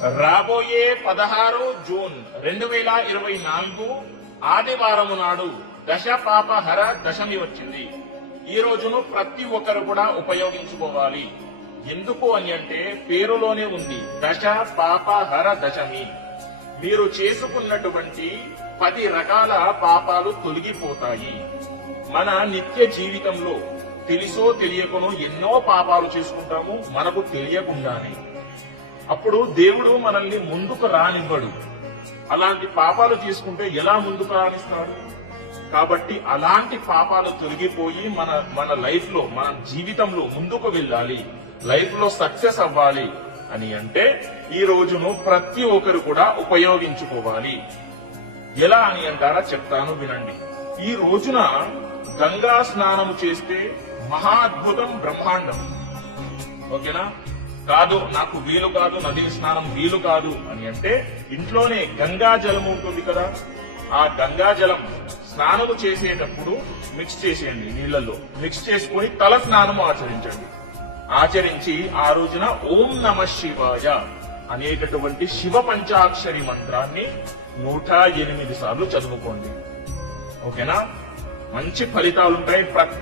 రాబోయే 16 జూన్ 2024 ఆదివారము నాడు దశ పాపహర దశమి వచ్చింది. ఈ రోజును ప్రతి ఒక్కరు కూడా ఉపయోగించుకోవాలి. ఎందుకు అని అంటే పేరులోనే ఉంది, దశ పాపహర దశమి. మీరు చేసుకున్నటువంటి 10 రకాల పాపాలు తొలగిపోతాయి. మన నిత్య జీవితంలో తెలుసో తెలియకనో ఎన్నో పాపాలు చేసుకుంటాము మనకు తెలియకుండానే. అప్పుడు దేవుడు మనల్ని ముందుకు రానివ్వడు. అలాంటి పాపాలు తీసుకుంటే ఎలా ముందుకు రానిస్తాడు? కాబట్టి అలాంటి పాపాలు తొలగిపోయి మన లైఫ్ లో, మన జీవితంలో ముందుకు వెళ్ళాలి, లైఫ్ లో సక్సెస్ అవ్వాలి అని అంటే ఈ రోజును ప్రతి ఒక్కరు కూడా ఉపయోగించుకోవాలి. ఎలా అని అంటారా? చెప్తాను వినండి. ఈ రోజున గంగా స్నానము చేస్తే మహా అద్భుతం, బ్రహ్మాండం. ఓకేనా? కాదు, నాకు వీలు కాదు, నది స్నానం వీలు కాదు అని అంటే ఇంట్లోనే గంగా జలం ఉంటుంది కదా, ఆ గంగా జలం స్నానము చేసేటప్పుడు మిక్స్ చేసేయండి, నీళ్లలో మిక్స్ చేసుకుని తల స్నానము ఆచరించండి. ఆచరించి ఆ రోజున ఓం నమ శివాయ అనేటటువంటి శివ పంచాక్షరి మంత్రాన్ని 108 సార్లు చదువుకోండి. ఓకేనా? మంచి ఫలితాలుంటాయి. ప్రతి